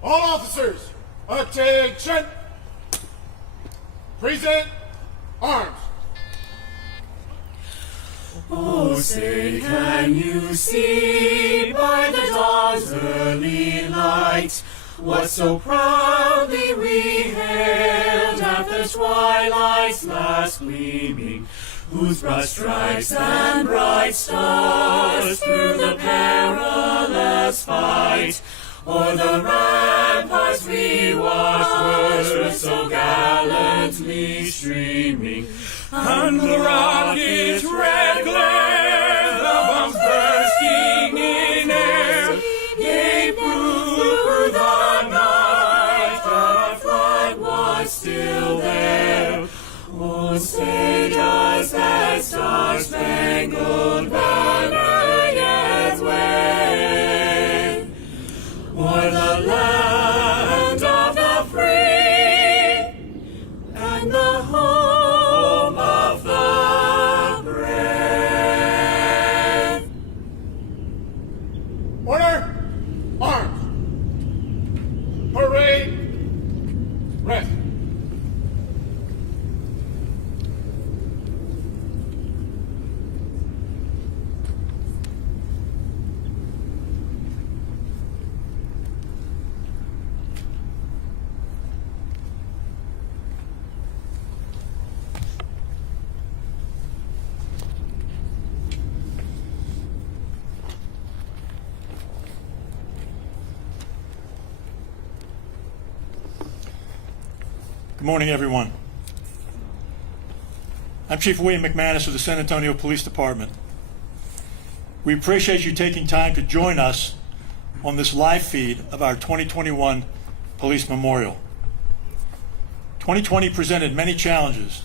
Officers, attention! Present arms. Oh, say, can you see by the dawn's early light what so proudly we hailed at the twilight's last gleaming, whose broad stripes and bright stars through the perilous fight o'er the ramparts we watched were so gallantly streaming, and the rocket's red glare, the bombs bursting in air, say does that star-spangled banner yet wave o'er the land of the free and the home of the brave. Order! Arms! Parade! Rest! Good morning, everyone. I'm Chief William McManus of the San Antonio Police Department. We appreciate you taking time to join us on this live feed of our 2021 Police Memorial. 2020 presented many challenges,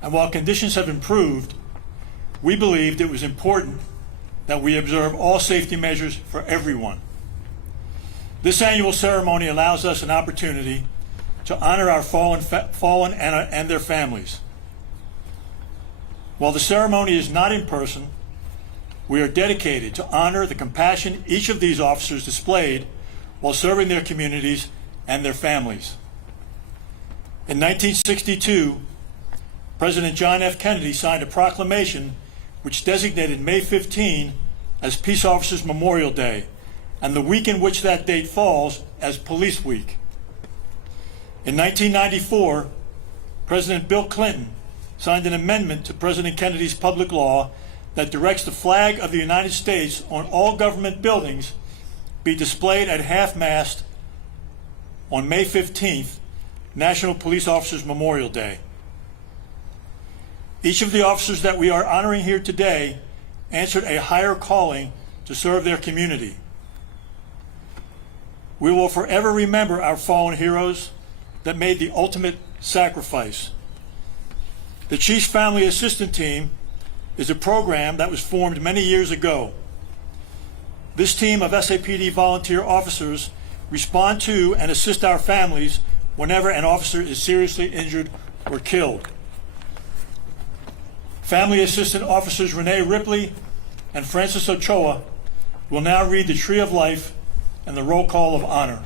and while conditions have improved, we believed it was important that we observe all safety measures for everyone. This annual ceremony allows us an opportunity to honor our fallen and their families. While the ceremony is not in person, we are dedicated to honor the compassion each of these officers displayed while serving their communities and their families. In 1962, President John F. Kennedy signed a proclamation which designated May 15 as Peace Officers Memorial Day, and the week in which that date falls as Police Week. In 1994, President Bill Clinton signed an amendment to President Kennedy's public law that directs the flag of the United States on all government buildings be displayed at half-mast on May 15th, National Police Officers Memorial Day. Each of the officers that we are honoring here today answered a higher calling to serve their community. We will forever remember our fallen heroes that made the ultimate sacrifice. The Chief's Family Assistance Team is a program that was formed many years ago. This team of SAPD volunteer officers respond to and assist our families whenever an officer is seriously injured or killed. Family Assistant Officers Renee Ripley and Francis Ochoa will now read the Tree of Life and the Roll Call of Honor.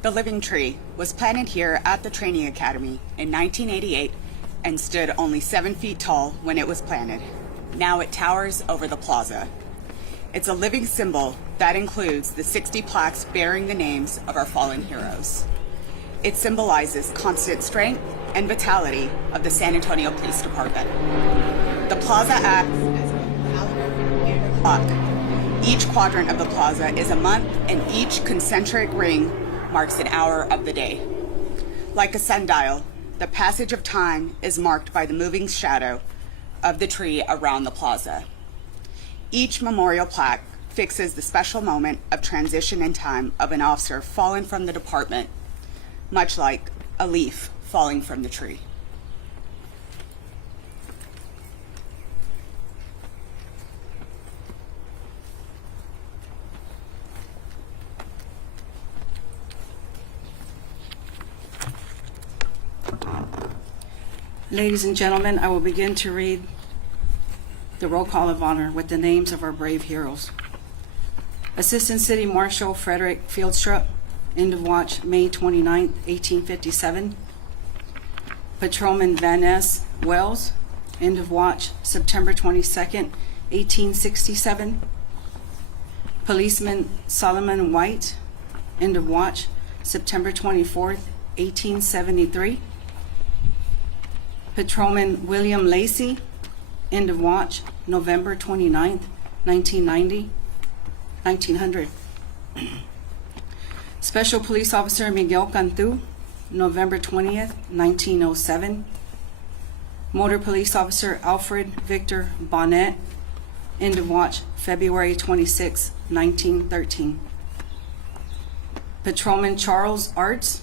The Living Tree was planted here at the Training Academy in 1988 and stood only 7 feet tall when it was planted. Now it towers over the plaza. It's a living symbol that includes the 60 plaques bearing the names of our fallen heroes. It symbolizes constant strength and vitality of the San Antonio Police Department. The plaza acts as a calendar and a clock. Each quadrant of the plaza is a month, and each concentric ring marks an hour of the day. Like a sundial, the passage of time is marked by the moving shadow of the tree around the plaza. Each memorial plaque fixes the special moment of transition in time of an officer fallen from the department, much like a leaf falling from the tree. Ladies and gentlemen, I will begin to read the roll call of honor with the names of our brave heroes. Assistant City Marshal Frederick Fieldstrup, end of watch May 29, 1857. Patrolman Van Ness Wells, end of watch September 22, 1867. Policeman Solomon White, end of watch September 24, 1873. Patrolman William Lacey, end of watch November 29th, 1900. Special Police Officer Miguel Cantu, November 20th, 1907. Motor Police Officer Alfred Victor Bonnet, end of watch, February 26, 1913. Patrolman Charles Arts,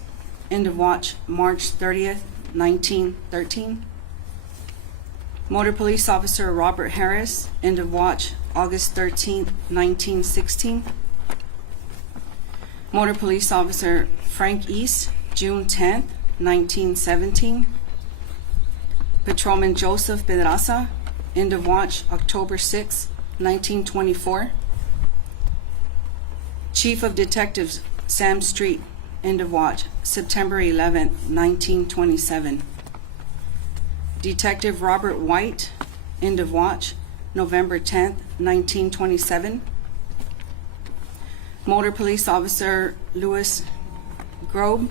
end of watch, March 30th, 1913. Motor Police Officer Robert Harris, end of watch, August 13th, 1916. Motor Police Officer Frank East, June 10th, 1917. Patrolman Joseph Pedraza, end of watch, October 6, 1924. Chief of Detectives Sam Street, end of watch, September 11, 1927. Detective Robert White, end of watch, November 10, 1927. Motor Police Officer Louis Grobe,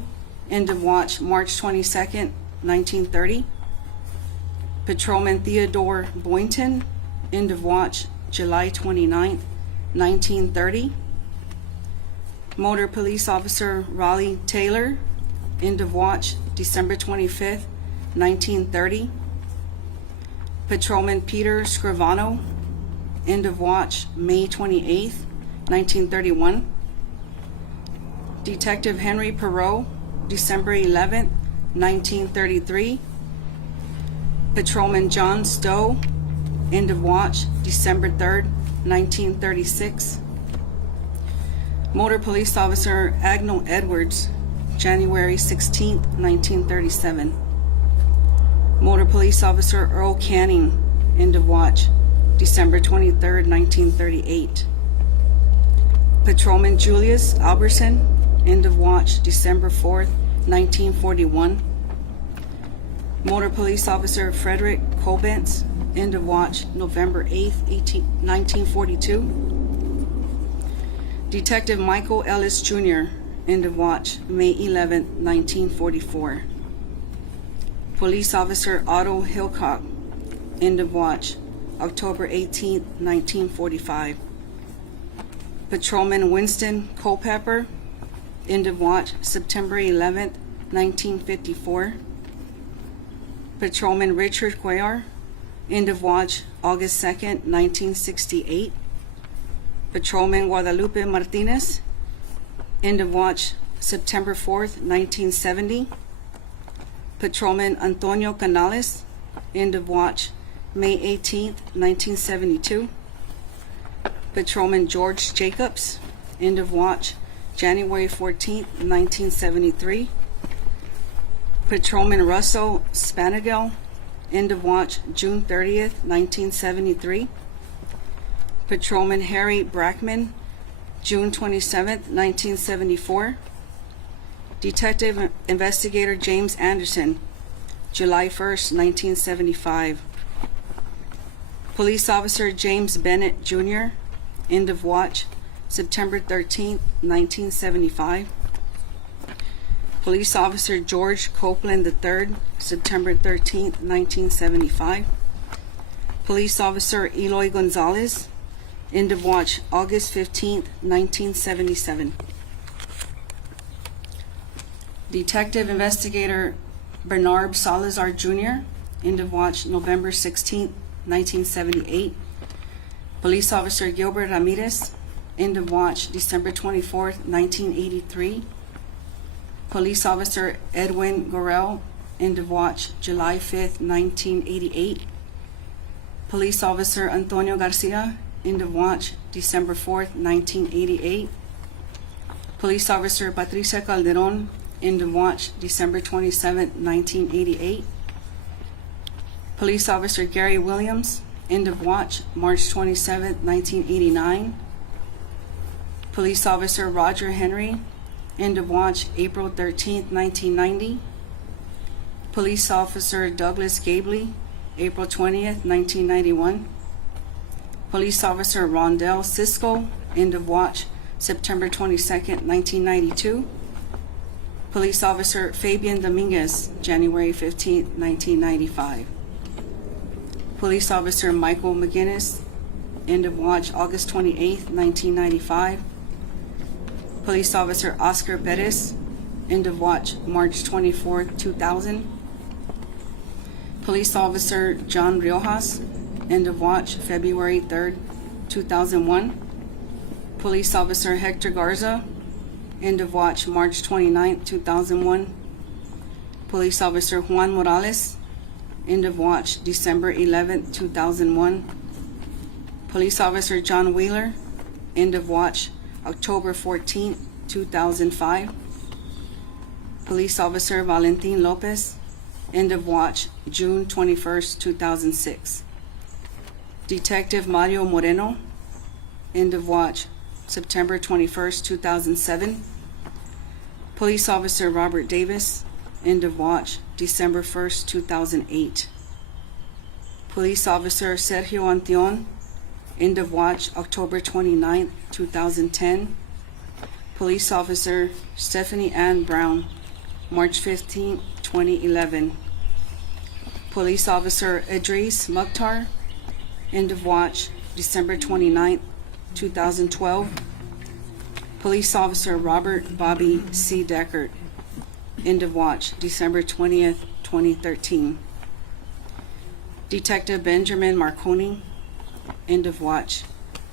end of watch, March 22, 1930. Patrolman Theodore Boynton, end of watch, July 29, 1930. Motor Police Officer Raleigh Taylor, end of watch, December 25th, 1930. Patrolman Peter Scrivano, end of watch, May 28th, 1931. Detective Henry Perot, December 11th, 1933. Patrolman John Stowe, end of watch, December 3rd, 1936. Motor Police Officer Agnell Edwards, January 16th, 1937. Motor Police Officer Earl Canning, end of watch, December 23rd, 1938. Patrolman Julius Alberson, end of watch, December 4th, 1941. Motor Police Officer Frederick Kobentz, end of watch, November 8th, 1942. Detective Michael Ellis Jr., end of watch, May 11th, 1944. Police Officer Otto Hillcock, end of watch, October 18th, 1945. Patrolman Winston Culpepper, end of watch, September 11th, 1954. Patrolman Richard Cuellar, end of watch, August 2nd, 1968. Patrolman Guadalupe Martinez, end of watch, September 4th, 1970. Patrolman Antonio Canales, end of watch, May 18th, 1972. Patrolman George Jacobs, end of watch, January 14th, 1973. Patrolman Russell Spanagel, end of watch, June 30th, 1973. Patrolman Harry Brackman, June 27th, 1974. Detective Investigator James Anderson, July 1st, 1975. Police Officer James Bennett Jr., end of watch, September 13th, 1975. Police Officer George Copeland III, September 13th, 1975. Police Officer Eloy Gonzalez, end of watch, August 15th, 1977. Detective Investigator Bernard Salazar Jr., end of watch, November 16th, 1978. Police Officer Gilbert Ramirez, end of watch, December 24th, 1983. Police Officer Edwin Gorel, end of watch, July 5th, 1988. Police Officer Antonio Garcia, end of watch, December 4th, 1988. Police Officer Patricia Calderon, end of watch, December 27th, 1988. Police Officer Gary Williams, end of watch, March 27th, 1989. Police Officer Roger Henry, end of watch, April 13th, 1990. Police Officer Douglas Gabley, April 20th, 1991. Police Officer Rondell Cisco, end of watch, September 22nd, 1992. Police Officer Fabian Dominguez, January 15th, 1995. Police Officer Michael McGinnis, end of watch, August 28th, 1995. Police Officer Oscar Perez, end of watch, March 24th, 2000. Police Officer John Riojas, end of watch, February 3rd, 2001. Police Officer Hector Garza, end of watch March 29, 2001. Police Officer Juan Morales, end of watch December 11, 2001. Police Officer John Wheeler, end of watch October 14, 2005. Police Officer Valentin Lopez, end of watch June 21, 2006. Detective Mario Moreno, end of watch September 21, 2007. Police Officer Robert Davis, end of watch December 1, 2008. Police Officer Sergio Antion, end of watch October 29, 2010. Police Officer Stephanie Ann Brown, March 15, 2011. Police Officer Idris Mukhtar, end of watch December 29, 2012. Police Officer Robert Bobby C. Deckert, end of watch December 20th, 2013. Detective Benjamin Marconi, end of watch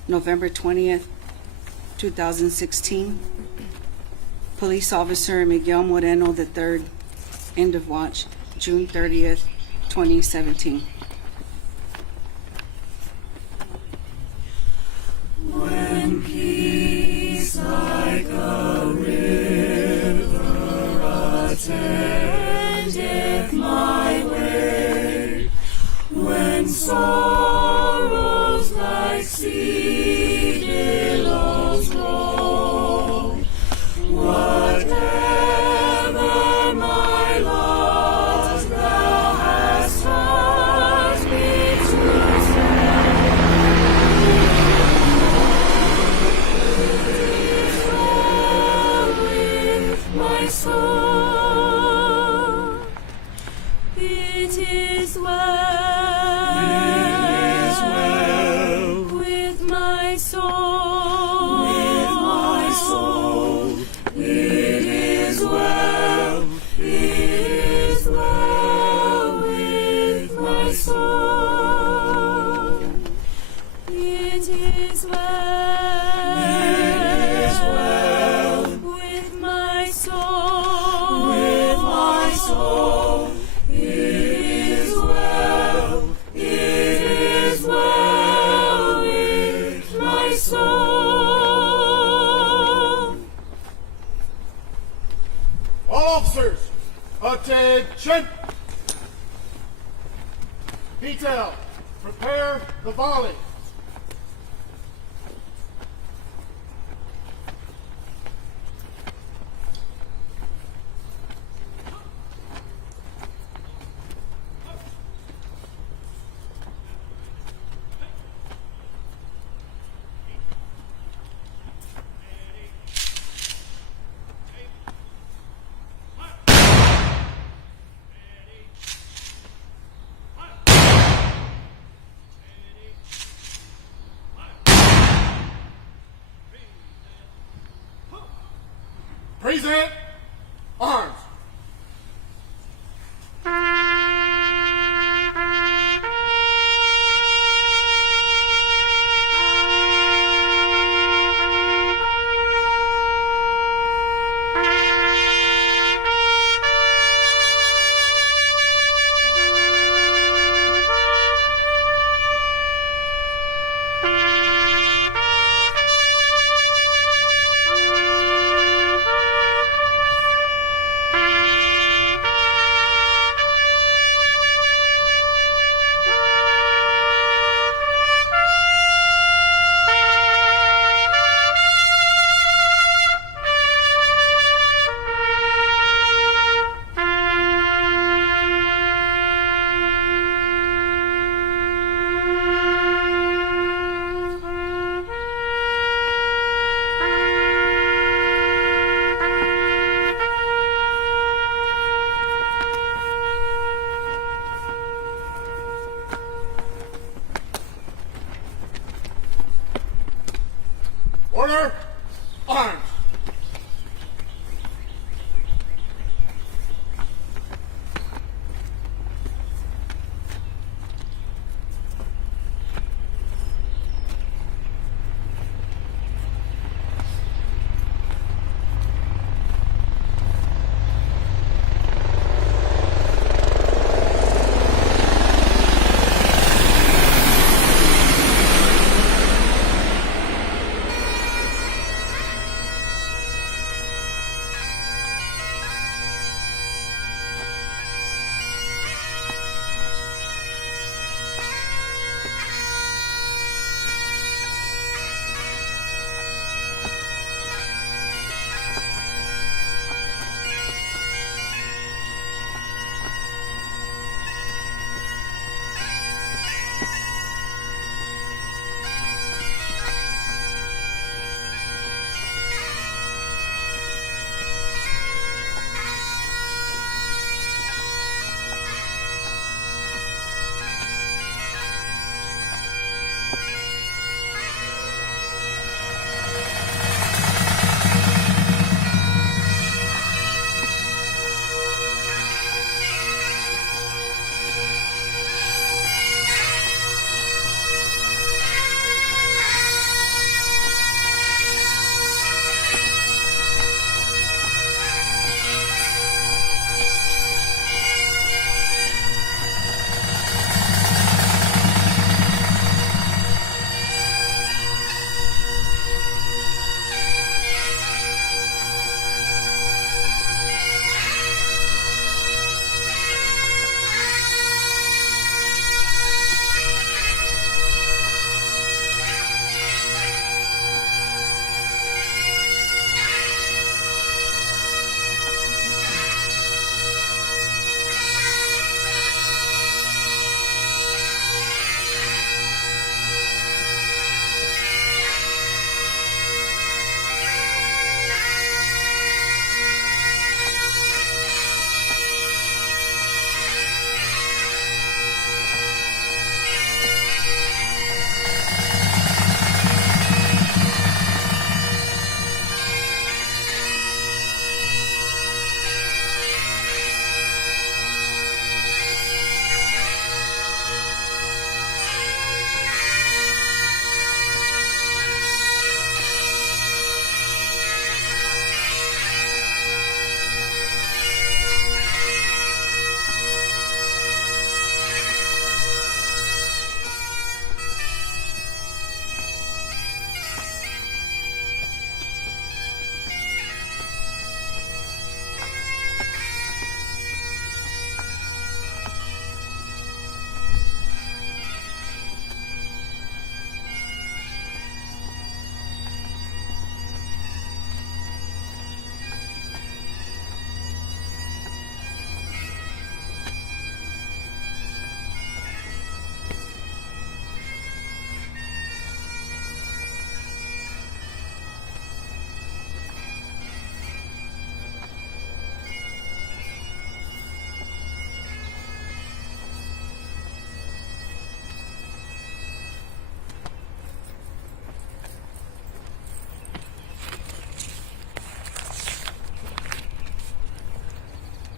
November 20th, 2016. Police Officer Miguel Moreno III, end of watch June 30th, 2017. When peace like a river attendeth my way, when sorrows like sea billows roll, whatever my lot thou hast taught me to my soul. It is well. It is well with my soul. With my soul. It is well. It is well with my soul. It is well. It is well with my soul. With my soul. It is well. It is well with my soul. All officers, attention! Detail, prepare the volley. Present arms.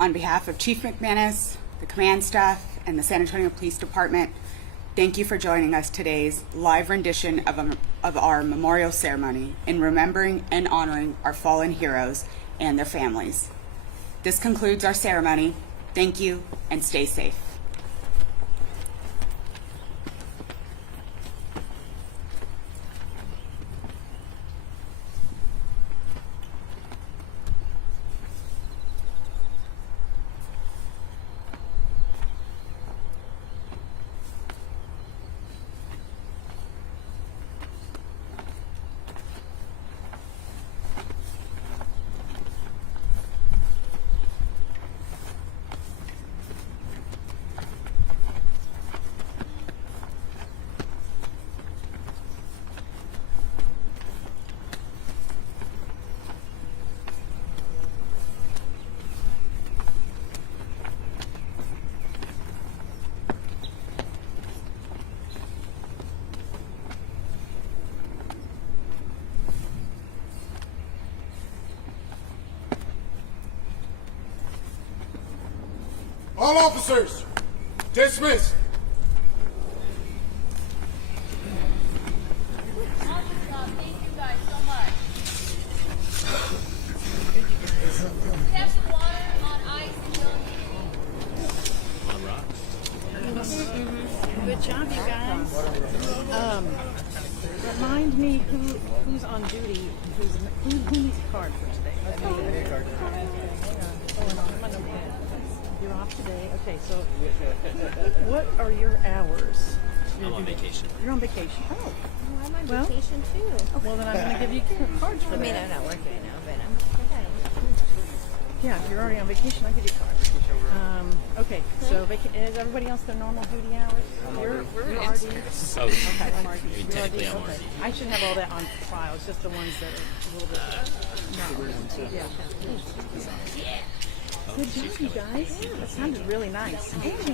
On behalf of Chief McManus, the command staff, and the San Antonio Police Department, thank you for joining us today's live rendition of our memorial ceremony in remembering and honoring our fallen heroes and their families. This concludes our ceremony. Thank you, and stay safe. All officers, dismissed. Thank you guys so much. We have some water on ice until Good job, you guys. Remind me who's on duty, who needs a card for today. You're off today. Okay, so what are your hours? I'm on vacation. You're on vacation. Oh, I'm on Well- vacation too. well then I'm going to give you cards for I mean, that. I'm not working right now, but I'm Yeah, if you're already on vacation, I'll give you cards. Okay, so is everybody else their normal duty hours? You're RD. So, Okay, I'm RD. I mean, You're technically I'm okay. RD. I should have all that on file. It's just the ones that are a little bit not yeah. Good job, you guys. That sounded really nice. I don't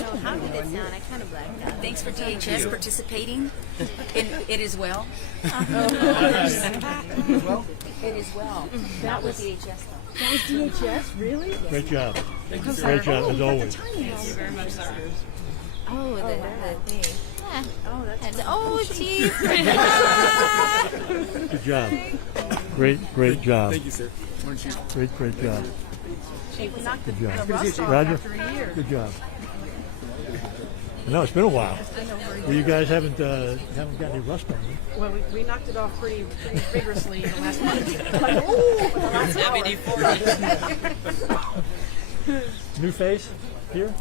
know how did it sound. I kind of blacked out. Thanks for DHS participating in it as well. It as well. That was DHS though. That was DHS, really? Great job. Great Great job, as always. Oh, the thing. Oh, that's Oh, chief. Good job. Great job. Thank you, sir. Great job. Chief, we knocked the Good job. rust off Roger. after a year. Good job. No, it's been a while. Well, you guys haven't got any rust on you. Well, we knocked it off pretty vigorously in the last month. Like, ooh, the last hour. New face here?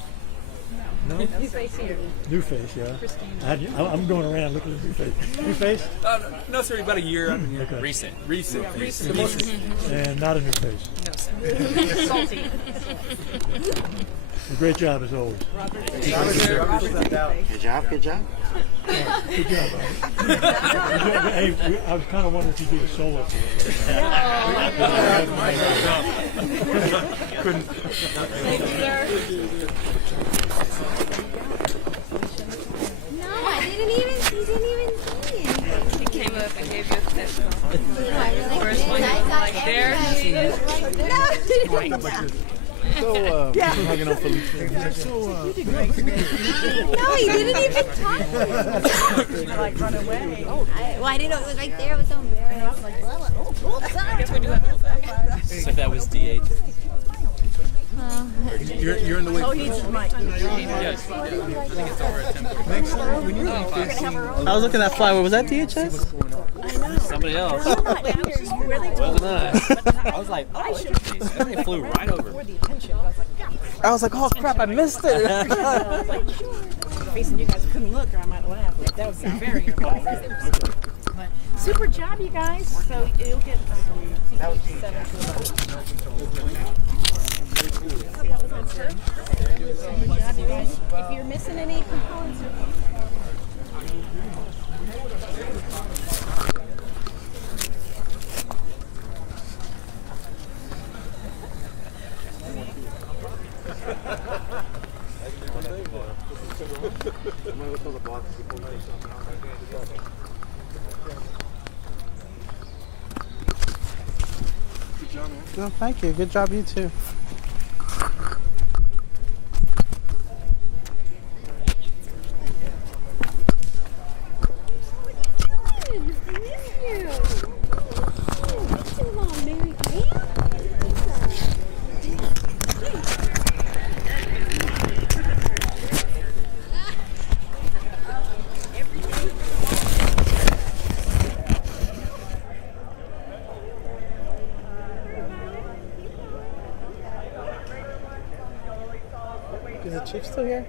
No? New face here. New face, yeah. I'm going around looking at new face. New face No, sir, about a year. I've been here. Okay. Recent. and not a new face. Salty. Great job as always. Good job. Good job. Hey, I was kind of wondering if you did a solo for it. No, I didn't even. He didn't even see it. He came up and gave you a kiss. First one, like there she is. So, hugging on Felicia. No, he didn't even talk. Like run away. Well, I didn't know it was right there. I was so embarrassed. I was like, well, So that was DH. You're in the way. Oh, he's Mike. Yes. I think it's over at 10:30. Next time, when you're on fishing, I was looking at that flyer. Was that DHS? Somebody else. Wasn't I? I was like, oh, interesting. They flew right over. I was like, oh crap, I missed it. Facing you guys couldn't look, or I might laugh. But that was very impressive. But super job, you guys. So you'll get 7 to 11. If you're missing any components, No, thank you. Good job, you too. Is the chief still here?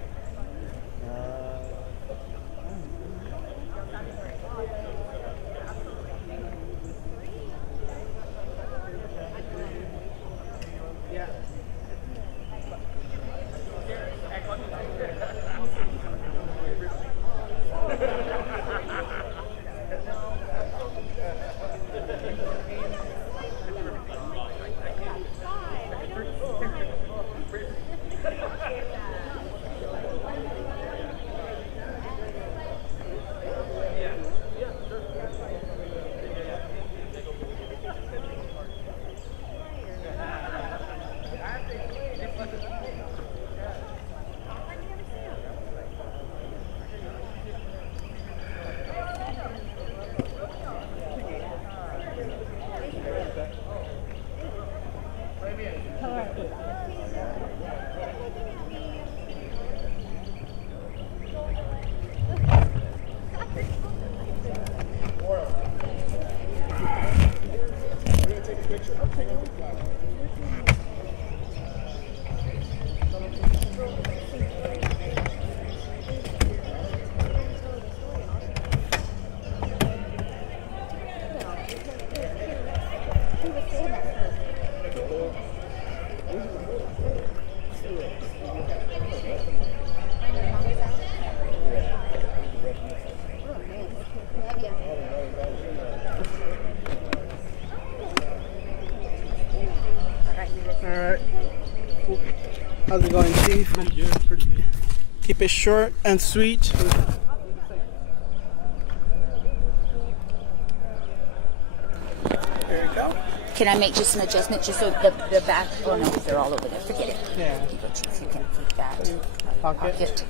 How's it going, Chief? Pretty good, pretty good. Keep it short and sweet. There you go. Can I make just an adjustment just so the back? Oh no, they're all over there. Forget it. Yeah. You can keep that Pocket.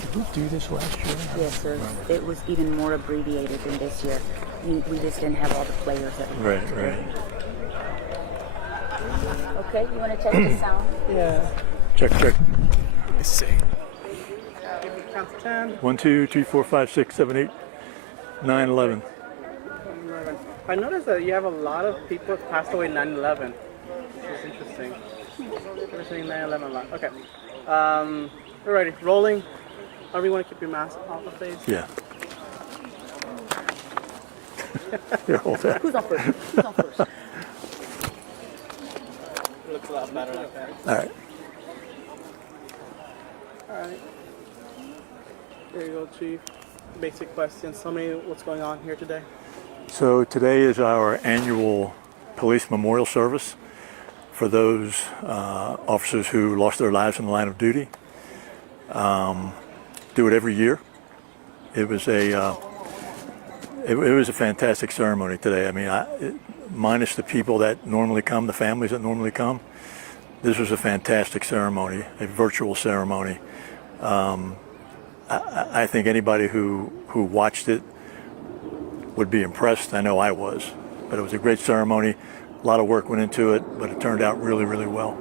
Did we do this last year? Yes, sir. It was even more abbreviated than this year. We just didn't have all the players that we Right, right. Okay, you want to check the sound? Yeah. Check, check. Let's see. Count to 10. 1, 2, 3, 4, 5, 6, 7, 8, 9, 11. 11. I noticed that you have a lot of people that passed away 9/11, which is interesting. We're saying 9/11 a lot. Okay. We're ready. Rolling. However you want to keep your mask off the face. Yeah. Here, hold that. Who's on first? Who's on first? It looks a lot better like that. All right. All right. There you go, Chief. Basic questions. Tell me what's going on here today. So today is our annual police memorial service for those officers who lost their lives in the line of duty. Do it every year. It was a it was a fantastic ceremony today. I mean, minus the people that normally come, the families that normally come. This was a fantastic ceremony, a virtual ceremony. I think anybody who watched it would be impressed. I know I was, but it was a great ceremony. A lot of work went into it, but it turned out really, really well.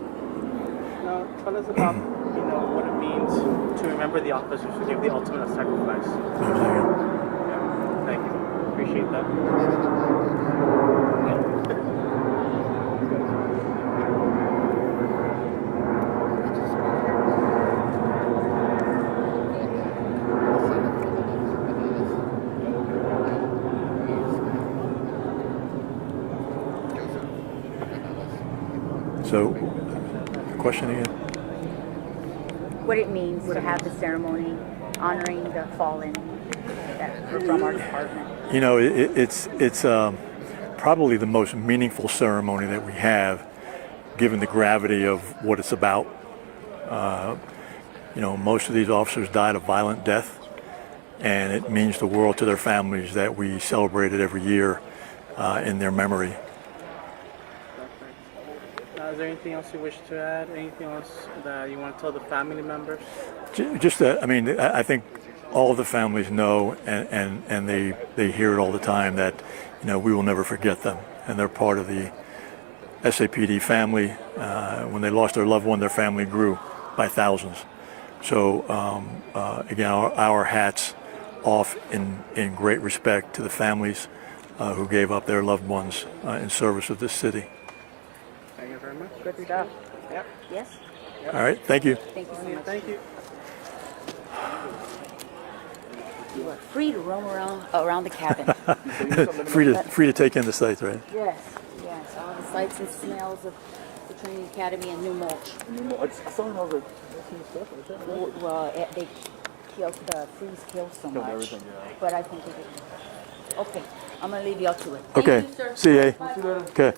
Now, tell us about what it means to remember the officers who gave the ultimate sacrifice. Yeah, thank you. Appreciate that. So, question again? What it means to have the ceremony honoring the fallen from our department. You know, it's probably the most meaningful ceremony that we have, given the gravity of what it's about. most of these officers died a violent death, and it means the world to their families that we celebrate it every year in their memory. Is there anything else you wish to add? Anything else that you want to tell the family members? Just that, I think all of the families know, and they hear it all the time, that we will never forget them, and they're part of the SAPD family. When they lost their loved one, their family grew by thousands. So again, our hats off in great respect to the families who gave up their loved ones in service of this city. Thank you very much. Good stuff. Yep. Yes? All right, thank you. Thank you so much. Thank you. You are free to roam around the cabin. free to take in the sights, right? Yes, yes. All the sights and smells of the training academy and New Mulch. I saw another stuff. Well, they killed the freeze killed so much. Everything, yeah. But I think they did. Okay, I'm gonna leave y'all to it. Okay. Thank you, sir. See you. Bye-bye. Okay.